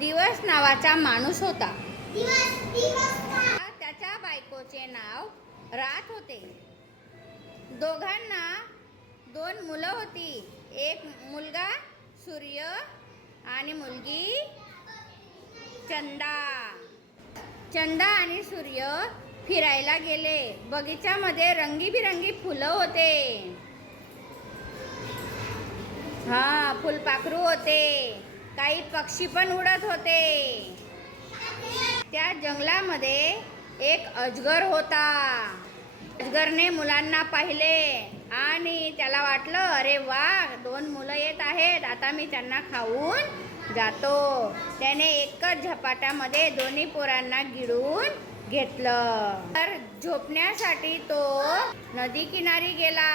दिवस नावाचा माणूस होता. त्याच्या बायकोचे नाव रात होते. दोघांना 2 मुलं होती. एक मुलगा सूर्य आणि मुलगी चंदा. चंदा आणि सूर्य फिरायला गेले. बगीच्यामध्ये रंगीबिरंगी फुलं होते. फुलपाखरू होते. काही पक्षी पण उडत होते. त्या जंगलामध्ये एक अजगर होता. अजगरने मुलांना पाहिले आणि त्याला वाटलं, अरे वा, 2 मुलं येत आहेत, आता मी त्यांना खाऊन जातो. त्याने एकच झपाट्यामध्ये दोन्ही पोरांना गिळून घेतलं. तर झोपण्यासाठी तो नदी किनारी गेला.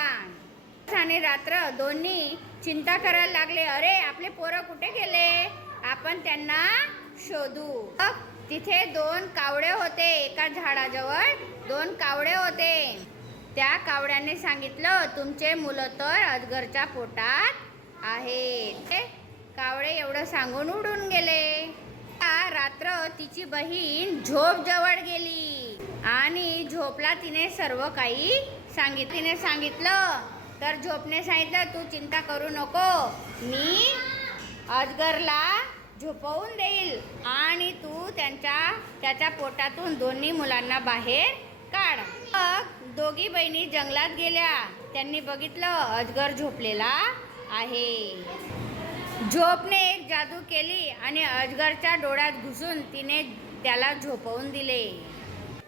आणि रात्र दोन्ही चिंता करायला लागले, अरे आपले पोरं कुठे गेले, आपण त्यांना शोधू. तिथे 2 कावळे होते. एका झाडाजवळ 2 कावळे होते. त्या कावळ्याने सांगितलं, तुमचे मुलं तर अजगरच्या पोटात आहेत. कावळे एवढं सांगून उडून गेले. रात्र तिची बहीण झोप जवळ गेली आणि झोपला. तिने सर्व काही सांगितलं. तर झोपने सांगितलं, तू चिंता करू नको, मी अजगरला झोपवून देईल आणि तू त्याच्या पोटातून दोन्ही मुलांना बाहेर काढ. मग दोघी बहिणी जंगलात गेल्या. त्यांनी बघितलं, अजगर झोपलेला आहे. झोपने एक जादू केली आणि अजगरच्या डोळ्यात घुसून तिने त्याला झोपवून दिले.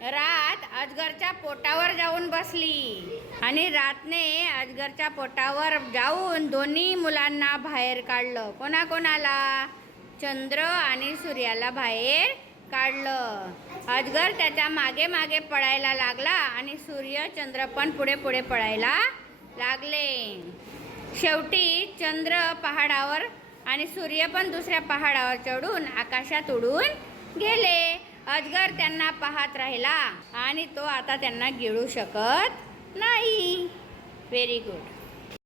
रात अजगरच्या पोटावर जाऊन बसली आणि रातने अजगरच्या पोटावर जाऊन दोन्ही मुलांना बाहेर काढलं. कोणाकोणाला? चंद्र आणि सूर्याला बाहेर काढलं. अजगर त्याच्या मागे मागे पळायला लागला आणि सूर्य चंद्र पण पुढे पुढे पळायला लागले. शेवटी चंद्र पहाडावर आणि सूर्य पण दुसऱ्या पहाडावर चढून आकाशात उडून गेले. अजगर त्यांना पाहत राहिला आणि तो आता त्यांना गिळू शकत नाही. Very good.